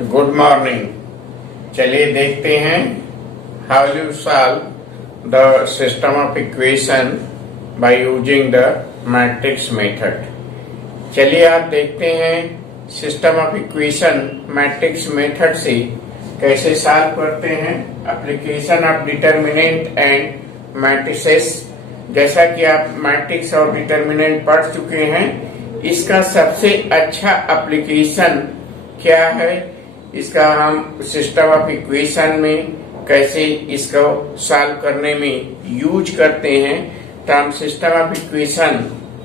Good morning. चलिए देखते हैं how you solve the system of equation by using the matrix method. चलिए आप देखते हैं system of equation matrix method से कैसे सॉल्व करते हैं। Application of determinant and matrices, जैसा कि आप मैट्रिक्स और डिटर्मिनेंट पढ़ चुके हैं, इसका सबसे अच्छा एप्लीकेशन क्या है, इसका हम सिस्टम ऑफ इक्वेशन में कैसे इसको सॉल्व करने में यूज करते हैं। तो हम सिस्टम ऑफ इक्वेशन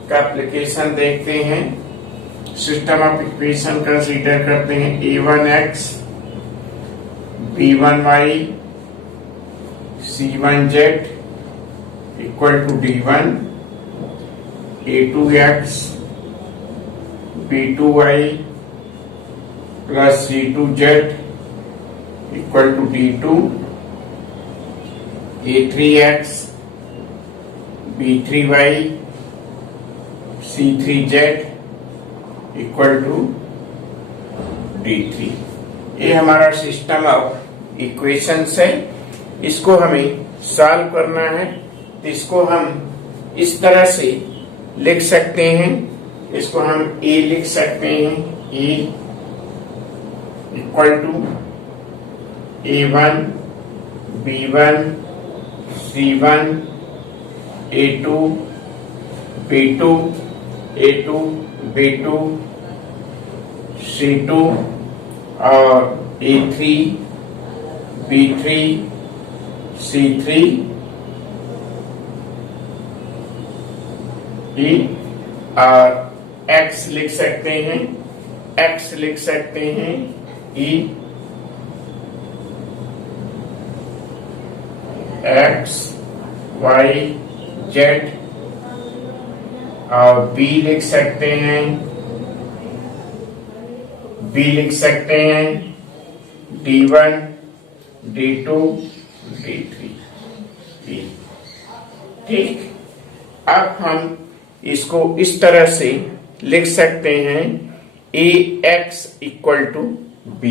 का एप्लीकेशन देखते हैं। सिस्टम ऑफ इक्वेशन कंसीडर करते हैं a1x b1y c1z equal to d1, a2x b2y plus c2z equal to d2, a3x b3y c3z equal to d3। ये हमारा सिस्टम ऑफ इक्वेशंस है। इसको हमें सॉल्व करना है, तो इसको हम इस तरह से लिख सकते हैं। इसको हम a लिख सकते हैं, a equal to a1 b1 c1 a2 b2 a2 b2 c2 और a3 b3 c3 e और x लिख सकते हैं, x लिख सकते हैं e x y z और b लिख सकते हैं, b लिख सकते हैं d1 d2 d3 e। ठीक, अब हम इसको इस तरह से लिख सकते हैं a x equal to b।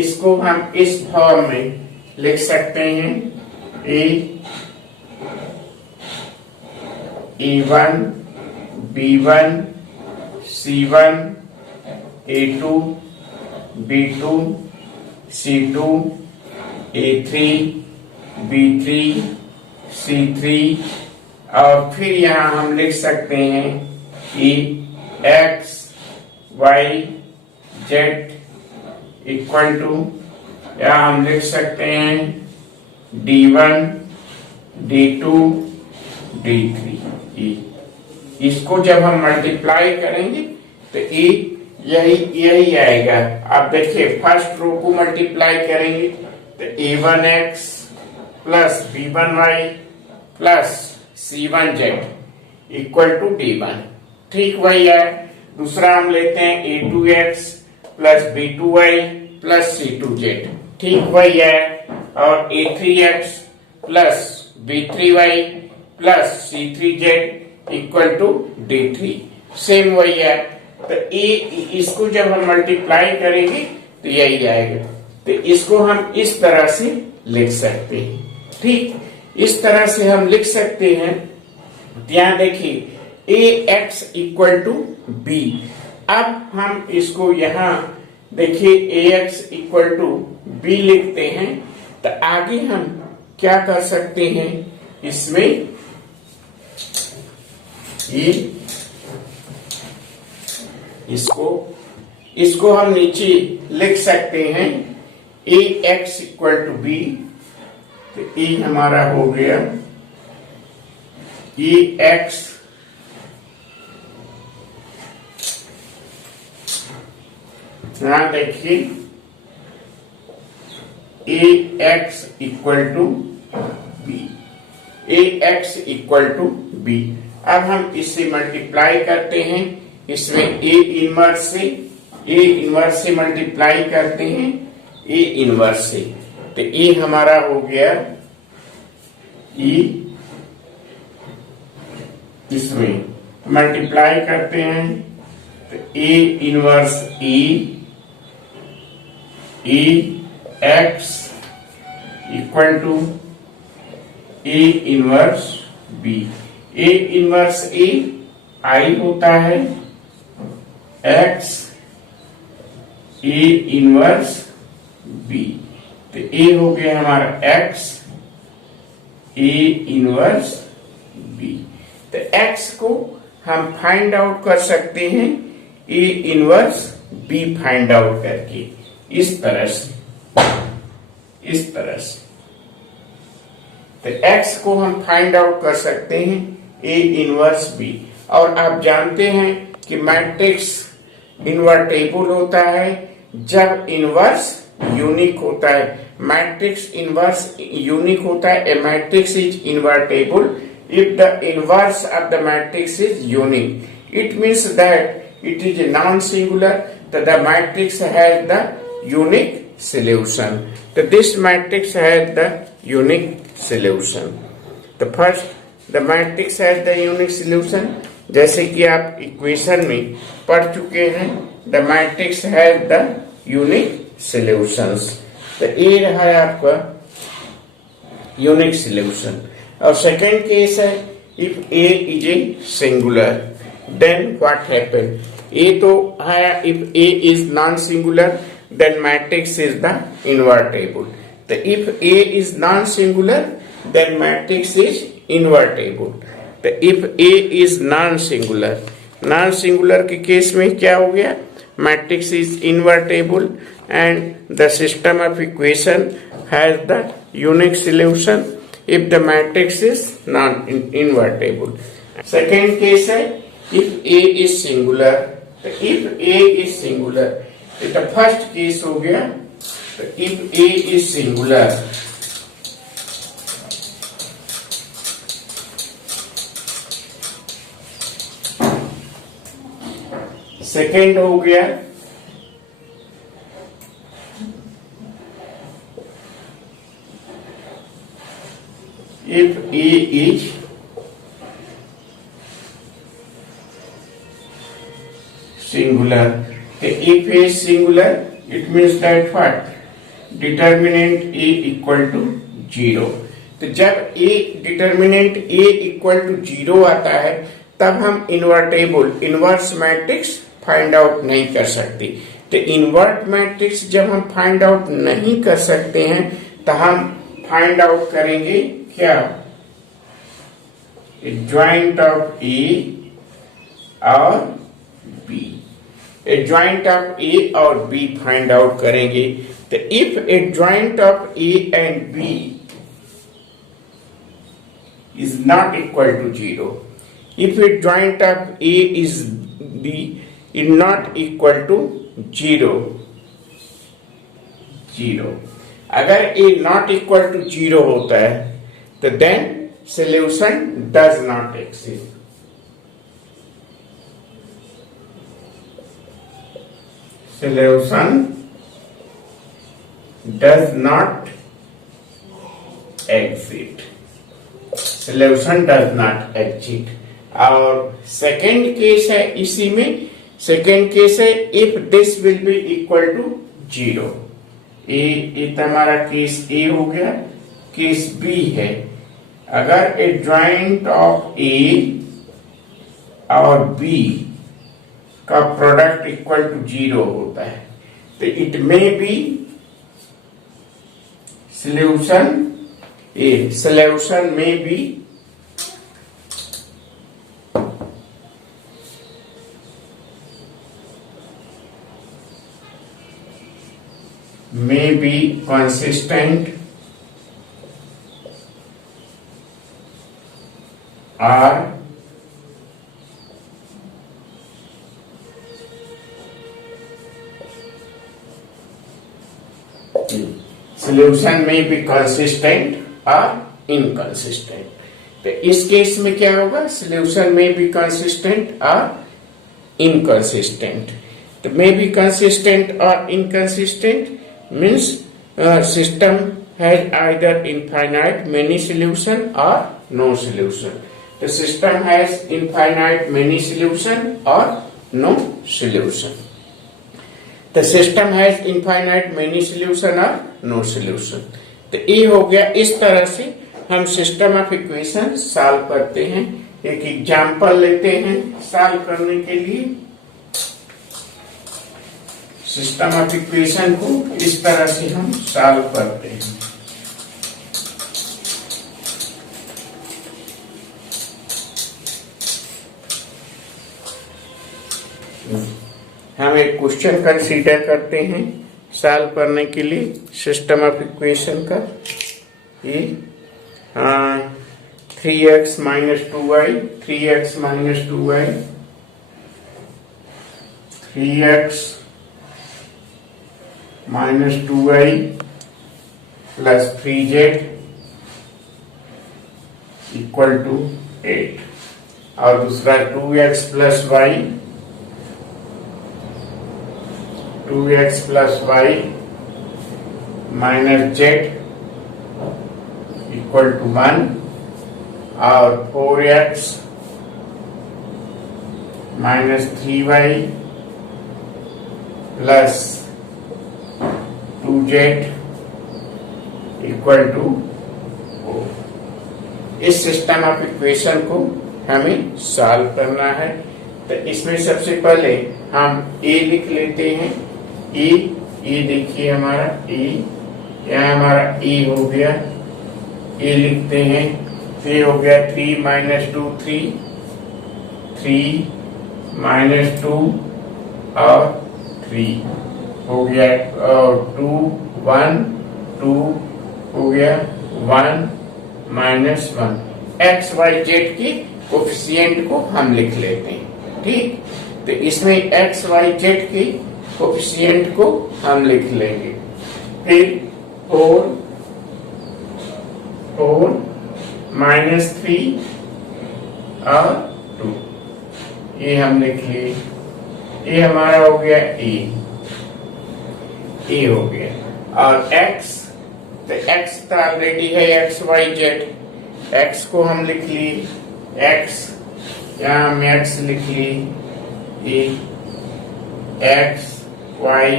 इसको हम इस फॉर्म में लिख सकते हैं a1 b1 c1 a2 b2 c2 a3 b3 c3 और फिर यहां हम लिख सकते हैं x y z equal to, या हम लिख सकते हैं d1 d2 d3 e। इसको जब हम मल्टीप्लाई करेंगे तो e यही आएगा। आप देखिए फर्स्ट रो को मल्टीप्लाई करेंगे तो a1x plus b1y plus c1z equal to d1। ठीक वही है। दूसरा हम लेते हैं a2x plus b2y plus c2z, ठीक वही है। और a3x plus b3y plus c3z equal to d3, same वही है। तो इसको जब हम मल्टीप्लाई करेंगे तो यही आएगा। तो इसको हम इस तरह से लिख सकते हैं। ठीक, इस तरह से हम लिख सकते हैं। यहां देखिए ax इक्वल टू b। अब हम इसको यहां देखिए ax इक्वल टू b लिखते हैं, तो आगे हम क्या कर सकते हैं, इसमें इसको हम नीचे लिख सकते हैं ax इक्वल टू b। तो e हमारा हो गया ax यहां देखिए ax equal to b, ax equal to b। अब हम इससे मल्टीप्लाई करते हैं, इसमें a इनवर्स से मल्टीप्लाई करते हैं a इनवर्स से। तो a हमारा हो गया e, इसमें मल्टीप्लाई करते हैं तो a inverse e A X equal to A inverse B. A inverse A I होता है, एक्स ए इनवर्स बी। तो ए हो गया हमारा एक्स ए इनवर्स बी। तो एक्स को हम फाइंड आउट कर सकते हैं A inverse B find out करके, इस तरह से, इस तरह से। तो एक्स को हम फाइंड आउट कर सकते हैं ए इनवर्स बी। और आप जानते हैं कि मैट्रिक्स इन्वर्टेबल होता है जब इनवर्स यूनिक होता है। मैट्रिक्स इनवर्स यूनिक होता है। A matrix is invertible if the inverse of the matrix is unique. It means that it is non-singular, that the matrix has the unique solution. So this matrix has the unique solution. The first, the matrix has the unique solution. जैसे कि आप equation में पढ़ चुके हैं, the matrix has the unique solutions. तो ये रहा आपका unique solution. और सेकेंड केस है, if A is a singular then what happen. A तो है, if A is non singular then matrix is the invertible. तो if A is non singular then matrix is invertible. तो if A is non singular, non singular के case में क्या हो गया, matrix is invertible and the system of equation has the unique solution if the matrix is non-invertible. Second case है, if A is singular, तो if A is singular, तो first case हो गया, तो if A is singular, second हो गया if A is singular. If A is singular, it means that what? Determinant A equal to 0. तो जब A determinant A equal to 0 आता है, तब हम invertible inverse matrix find out नहीं कर सकते। तो इन्वर्ट मैट्रिक्स जब हम फाइंड आउट नहीं कर सकते हैं, तो हम फाइंड आउट करेंगे क्या, एडजॉइंट ऑफ ए और बी। एडजॉइंट ऑफ ए और बी फाइंड आउट करेंगे। तो if adjoint of A and B is not equal to 0, if adjoint of A is B is not equal to 0, अगर ए नॉट इक्वल टू 0 होता है, तो then solution does not exist. Solution does not exist. Solution does not exist. और second case है इसी में, second case है if this will be equal to 0. ये हमारा केस ए हो गया। केस बी है, अगर एडजॉइंट ऑफ ए और बी का प्रोडक्ट इक्वल टू 0 होता है, तो it may be solution A, solution may be consistent or solution may be consistent or inconsistent. तो इस केस में क्या होगा, solution may be consistent or inconsistent. तो may be consistent or inconsistent means system has either infinite many solution or no solution. The system has infinite many solution or no solution. The system has infinite many solution और no solution. तो ये हो गया। इस तरह से हम system of equation solve करते हैं। एक एग्जांपल लेते हैं सॉल्व करने के लिए। सिस्टम ऑफ इक्वेशन को इस तरह से हम सॉल्व करते हैं। हम एक क्वेश्चन कंसीडर करते हैं सॉल्व करने के लिए सिस्टम ऑफ इक्वेशन का। ये 3x minus 2y 3x minus 2y 3x minus 2y plus 3z equal to 8। और दूसरा 2x plus y 2x plus y minus z equal to 1 और 4x minus 3y plus 2z equal to 4। इस system of equation को हमें solve करना है। तो इसमें सबसे पहले हम a लिख लेते हैं। ए देखिए हमारा ए, यहाँ हमारा ए हो गया। ए लिखते हैं। ये हो गया 3 minus 2 3 3 minus 2 और 3 हो गया। और 2 1 2 हो गया 1 minus 1। एक्स वाई जेड के कोफिशिएंट को हम लिख लेते हैं। ठीक, तो इसमें एक्स वाई जेड के कोफिशिएंट को हम लिख लेंगे। फिर 4 minus 3 और 2 ये हम लिख लिए। ये हमारा हो गया ए हो गया। और x, तो x तो ऑलरेडी है एक्स वाई जेड। x को हम लिख लिए x, यहाँ हम x लिख लिए। ए एक्स वाई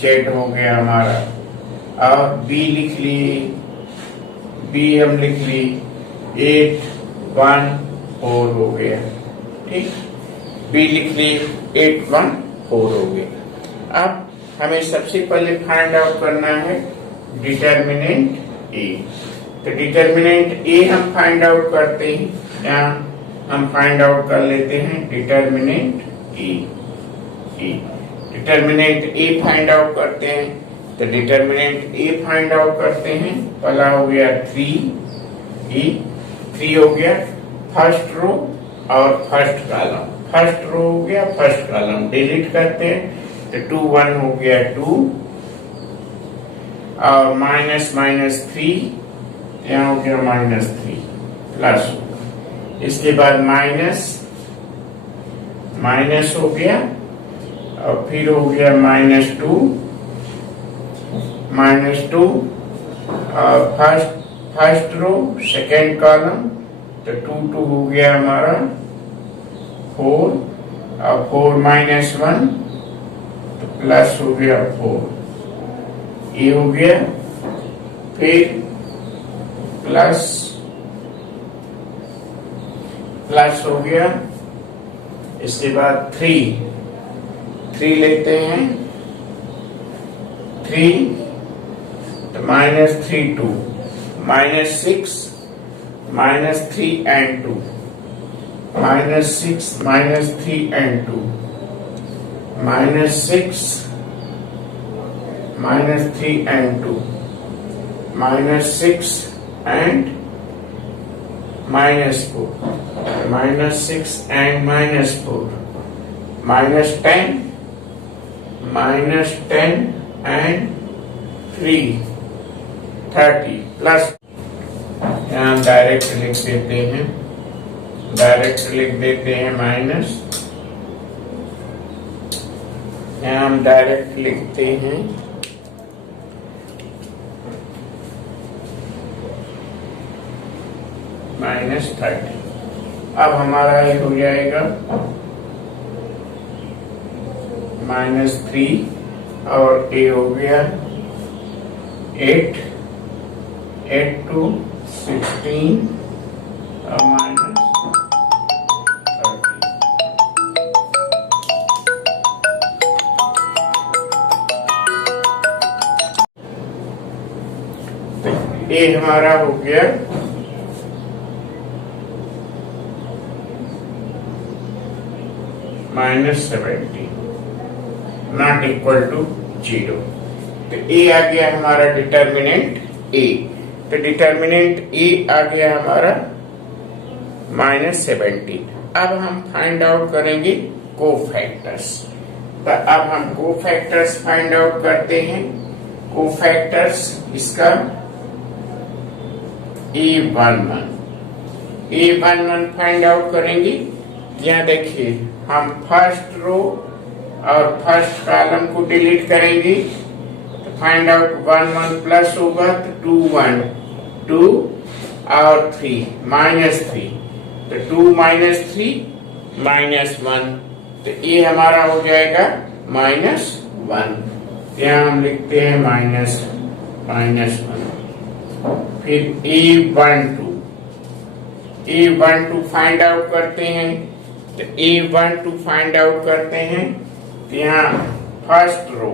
जेड हो गया हमारा। और b लिख लिए। b हम लिख लिए 8 1 4 हो गया। ठीक, b लिख लिए 8 1 4 हो गया। अब हमें सबसे पहले फाइंड आउट करना है डिटर्मिनेंट a। तो डिटर्मिनेंट a हम फाइंड आउट करते हैं। यहाँ हम फाइंड आउट कर लेते हैं determinant a। Determinant a find out करते हैं। तो डिटर्मिनेंट a फाइंड आउट करते हैं। पहला हो गया 3 हो गया फर्स्ट रो और फर्स्ट कॉलम। फर्स्ट रो हो गया फर्स्ट कॉलम, डिलीट करते हैं। तो 2 1 हो गया 2 और माइनस 3 यहाँ हो गया -3 प्लस। इसके बाद माइनस हो गया और फिर हो गया -2 और फर्स्ट रो सेकेंड कॉलम। तो 2 हो गया हमारा 4 और 4 -1 तो प्लस हो गया 4 ये हो गया। फिर प्लस हो गया। इसके बाद 3 लेते हैं। 3 तो -3 2 -6 -3 and 2 -6 -3 and 2 -6 -3 and 2 -6 and -4 -6 and -4 -10 and 3 30 plus. यहाँ डायरेक्ट लिख देते हैं माइनस। यहाँ हम डायरेक्ट लिखते हैं -30। अब हमारा ये हो जाएगा -3 और ए हो गया 8, 8 to 16 और माइनस 30। ए हमारा हो गया -70 नॉट इक्वल टू 0। तो ए आ गया हमारा डिटर्मिनेंट ए। तो डिटर्मिनेंट ए आ गया हमारा -70। अब हम फाइंड आउट करेंगे कोफैक्टर्स। तो अब हम कोफैक्टर्स फाइंड आउट करते हैं। कोफैक्टर्स इसका A11 फाइंड आउट करेंगे। यहाँ देखिए हम फर्स्ट रो और फर्स्ट कॉलम को डिलीट करेंगे तो फाइंड आउट 1 1 प्लस होगा तो 2 1 2 और 3 -3 तो 2 -3 -1 तो ये हमारा हो जाएगा -1। यहाँ हम लिखते हैं -1। फिर A12 फाइंड आउट करते हैं। तो A12 फाइंड आउट करते हैं तो यहाँ फर्स्ट रो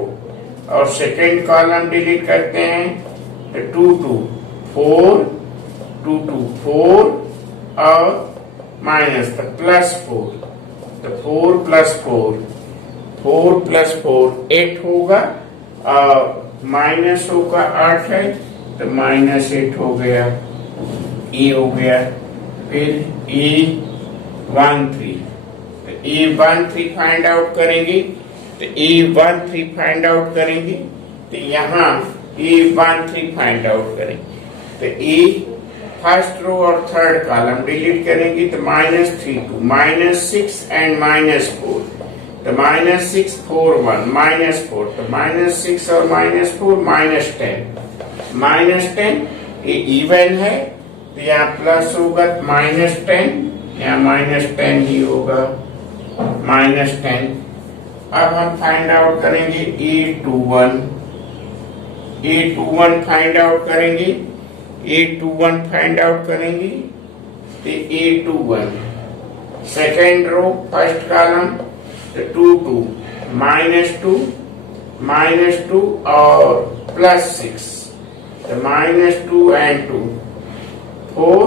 और सेकेंड कॉलम डिलीट करते हैं तो 2 2 4 2 2 4 और माइनस तो +4 तो 4 + 4 4 + 4 8 होगा और माइनस होगा 8 है तो -8 हो गया। ए हो गया। फिर A13 तो A13 फाइंड आउट करेंगे। तो A13 फाइंड आउट करेंगे तो यहाँ A13 फाइंड आउट करेंगे तो ए फर्स्ट रो और थर्ड कॉलम डिलीट करेंगे तो -3 2 -6 एंड -4 तो -6 4 1 -4 तो -6 और -4 -10 ये इवन है तो यहाँ प्लस होगा -10 यहाँ -10 ही होगा -10। अब हम फाइंड आउट करेंगे A21 फाइंड आउट करेंगे। A21 फाइंड आउट करेंगे तो A21 second row first column तो 2 2 -2 और +6 तो -2 and 2 4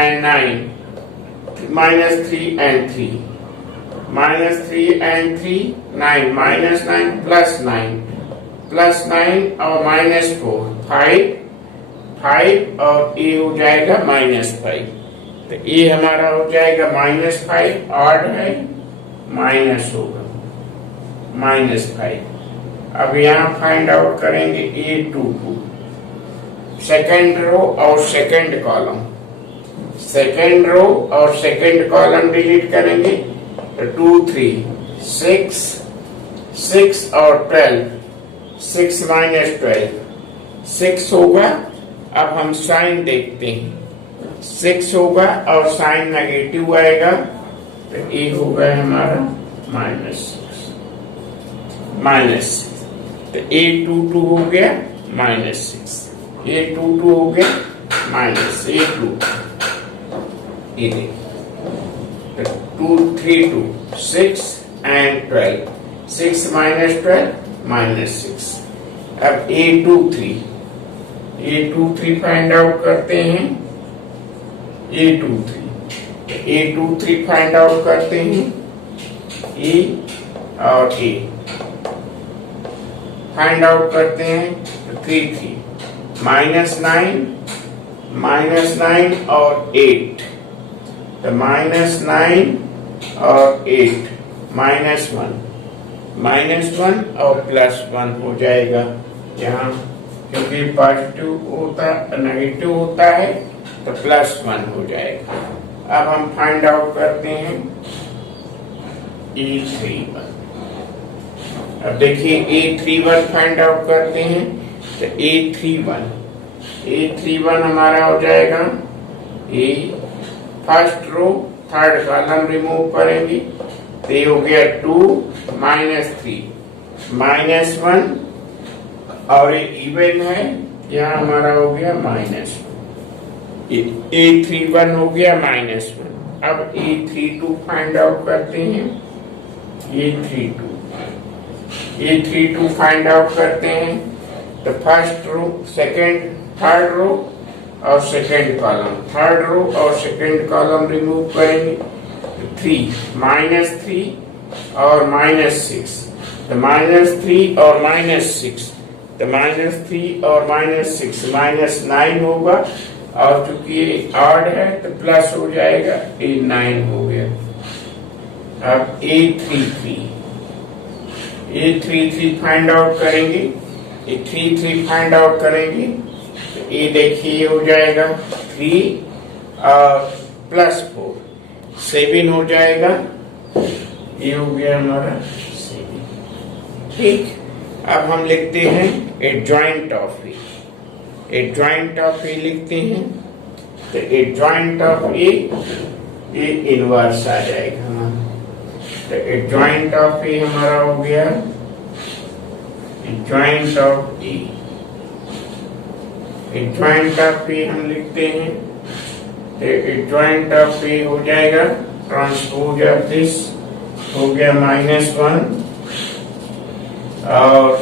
and 9 -3 and 3 -3 and 3 9 -9 + 9 और -4 5 और ए हो जाएगा -5 तो ए हमारा हो जाएगा -5 ऑड है माइनस होगा -5। अब यहाँ फाइंड आउट करेंगे A22 सेकेंड रो और सेकेंड कॉलम डिलीट करेंगे तो 2 3 6 और 12 6 - 12 6 होगा। अब हम साइन देखते हैं 6 होगा और साइन नेगेटिव आएगा तो ए होगा हमारा -6 तो A22 हो गया -6 A22 हो गया -A2 तो 2 3 2 6 and 12 6 - 12 -6। अब A23 फाइंड आउट करते हैं। A23 फाइंड आउट करते हैं। ए और ए फाइंड आउट करते हैं तो 3 3 -9 और 8 तो -9 और 8 -1 और +1 हो जाएगा। यहाँ क्योंकि पॉजिटिव होता नेगेटिव होता है तो +1 हो जाएगा। अब हम फाइंड आउट करते हैं A31। अब देखिए A31 फाइंड आउट करते हैं तो A31 हमारा हो जाएगा A first row third column remove करेंगे तो ये हो गया 2 -3 -1 और ये इवन है, यहाँ हमारा हो गया -1, A31 हो गया -1। अब A32 फाइंड आउट करते हैं। A32 फाइंड आउट करते हैं तो first row, second, third row और सेकंड कॉलम, थर्ड रो और सेकंड कॉलम रिमूव करेंगे। 3 -3 और -6, तो -3 और -6, तो -3 और -6 -9 होगा, और चूंकि ये ऑड है तो प्लस हो जाएगा, ये 9 हो गया। अब A33 फाइंड आउट करेंगे, A33 फाइंड आउट करेंगे तो ये देखिए हो जाएगा 3 और +4 7 हो जाएगा, ये हो गया हमारा 7। ठीक, अब हम लिखते हैं adjoint of A, adjoint of A लिखते हैं तो एडजॉइंट ऑफ ए, ये इनवर्स आ जाएगा हमारा। तो एडजॉइंट ऑफ ए हमारा हो गया adjoint of A, adjoint of A हम लिखते हैं तो एडजॉइंट ऑफ ए हो जाएगा ट्रांसपोज ऑफ दिस, हो गया -1 और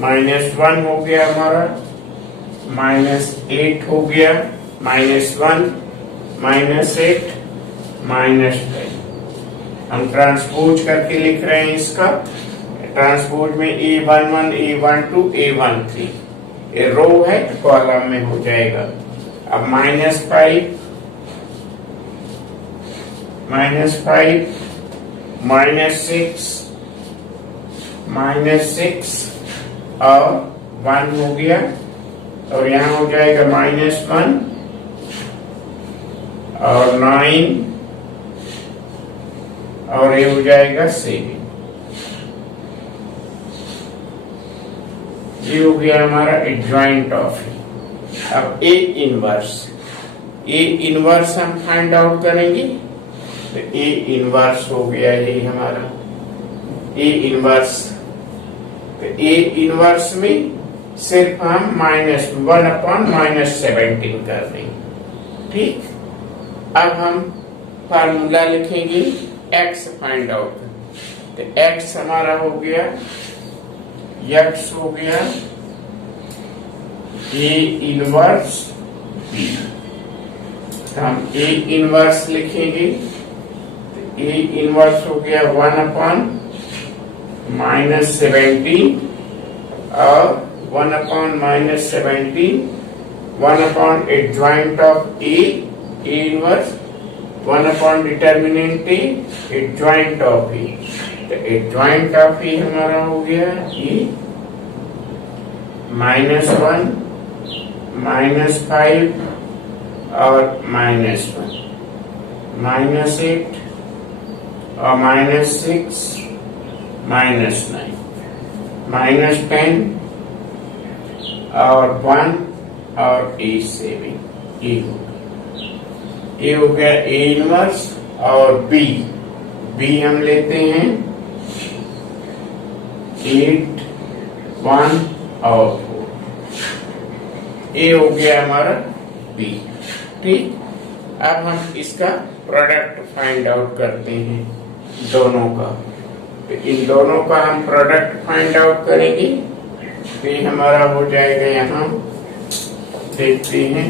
-1 हो गया हमारा, -8 हो गया, -1 -8 -10। हम ट्रांसपोज करके लिख रहे हैं इसका। ट्रांसपोज में A11 A12 A13 ये रो है, कॉलम में हो जाएगा। अब -5 -6 और 1 हो गया, और यहाँ हो जाएगा -1 और 9 और ये हो जाएगा 7। ये हो गया हमारा एडजॉइंट ऑफ ए। अब ए इनवर्स हम फाइंड आउट करेंगे तो ए इनवर्स हो गया ये हमारा ए इनवर्स। तो ए इनवर्स में सिर्फ हम -1/-17 कर देंगे। ठीक, अब हम फार्मूला लिखेंगे x फाइंड आउट। तो x हमारा हो गया, x हो गया A इनवर्स B। हम A इनवर्स लिखेंगे तो A इनवर्स हो गया 1/-17 और 1/-17 1 adjoint of A inverse, 1 determinant A adjoint of A। तो एडजॉइंट ऑफ A हमारा हो गया ये -1 -5 और -1, -8 और -6 -9 -10 और 1 और A7। ये हो गया A इनवर्स। और B हम लेते हैं 8 1 और 4। ये हो गया हमारा B। ठीक, अब हम इसका प्रोडक्ट फाइंड आउट करते हैं दोनों का। तो इन दोनों का हम प्रोडक्ट फाइंड आउट करेंगे तो ये हमारा हो जाएगा, यहाँ देखते हैं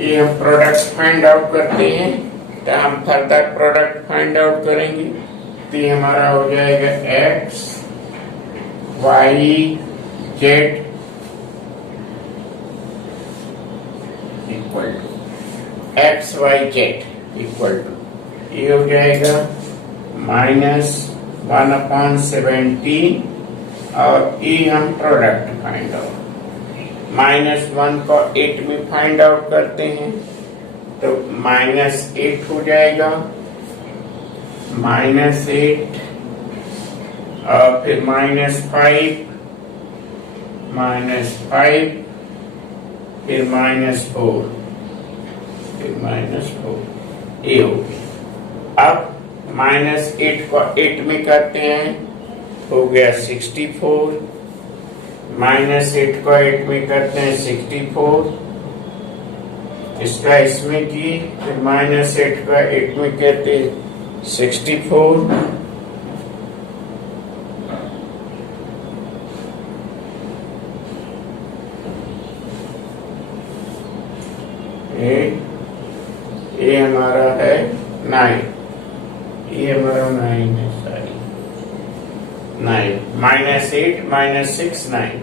ये हम प्रोडक्ट फाइंड आउट करते हैं तो हम फर्दर प्रोडक्ट फाइंड आउट करेंगे तो ये हमारा हो जाएगा x y z equal to x y z equal to ये हो जाएगा -1/17 और ये हम प्रोडक्ट फाइंड आउट -1 को 8 में फाइंड आउट करते हैं तो -8 हो जाएगा, -8 और फिर -5 फिर -4 फिर -4 ये हो गया। अब -8 को 8 में करते हैं, हो गया 64। -8 को 8 में करते हैं 64, इसका इसमें की, फिर -8 को 8 में कहते हैं 64, ये हमारा है 9, ये हमारा 9 है, सॉरी 9, -8 -6 9।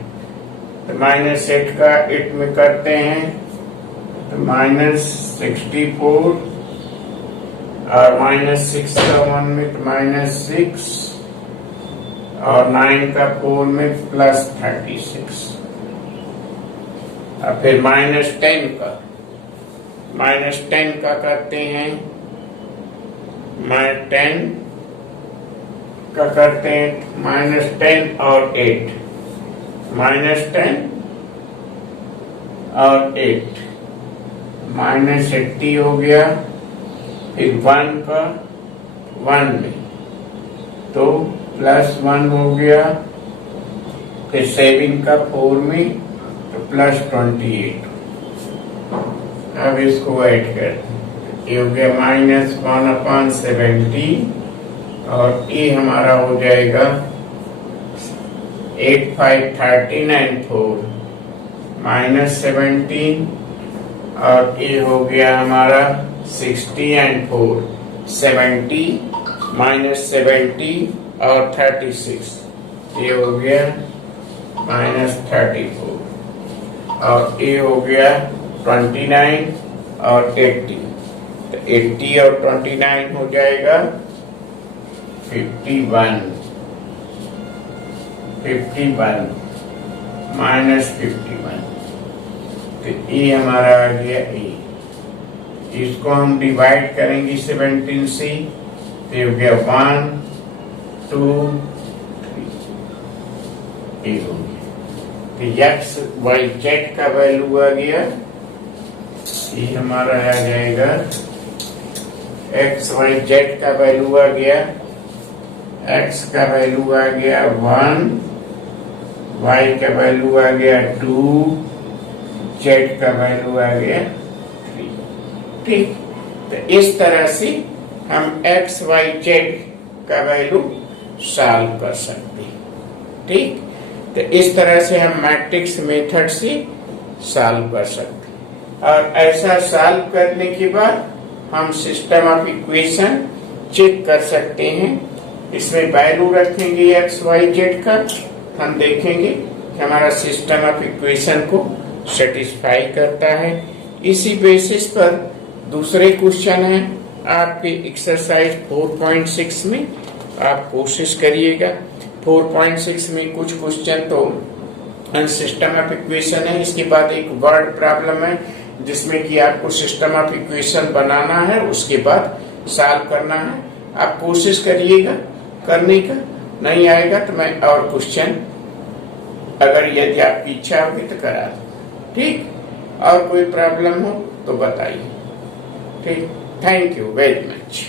तो -8 का 8 में करते हैं तो -64, और -6 का 1 में तो -6, और 9 का 4 में +36। और फिर -10 का करते हैं, -10 का करते हैं -10 और 8, -10 और 8, -80 हो गया। फिर 1 का 1 में तो +1 हो गया, फिर 7 का 4 में तो +28। अब इसको ऐड कर, ये हो गया -1/70, और ये हमारा हो जाएगा 8 5 13 and 4 -17, और ये हो गया हमारा 60 and 4 70, -70 और 36, ये हो गया -34, और ये हो गया 29 और 80, तो 80 और 29 हो जाएगा 51, -51, तो ये हमारा आ गया ए। इसको हम डिवाइड करेंगे 17 से, तो हो गया 1 2 3, ये हो गया। तो एक्स वाई जेड का वैल्यू आ गया, ये हमारा आ जाएगा, एक्स वाई जेड का वैल्यू आ गया, एक्स का वैल्यू आ गया 1, वाई का वैल्यू आ गया 2, जेड का वैल्यू आ गया 3। ठीक, तो इस तरह से हम एक्स वाई जेड का वैल्यू सॉल्व कर सकते हैं। ठीक, तो इस तरह से हम मैट्रिक्स मेथड से सॉल्व कर सकते हैं, और ऐसा सॉल्व करने के बाद हम सिस्टम ऑफ इक्वेशन चेक कर सकते हैं। इसमें वैल्यू रखेंगे एक्स वाई जेड का, हम देखेंगे कि हमारा सिस्टम ऑफ इक्वेशन को सेटिस्फाई करता है। इसी बेसिस पर दूसरे क्वेश्चन है आपके एक्सरसाइज 4.6 में, आप कोशिश करिएगा। 4.6 में कुछ क्वेश्चन तो सिस्टम ऑफ इक्वेशन है, इसके बाद एक वर्ड प्रॉब्लम है जिसमें कि आपको सिस्टम ऑफ इक्वेशन बनाना है, उसके बाद सॉल्व करना है। आप कोशिश करिएगा करने का, नहीं आएगा तो मैं और क्वेश्चन, अगर यदि आपकी इच्छा होगी तो करा दो। ठीक, और कोई प्रॉब्लम हो तो बताइए। ठीक, थैंक यू वेरी मच।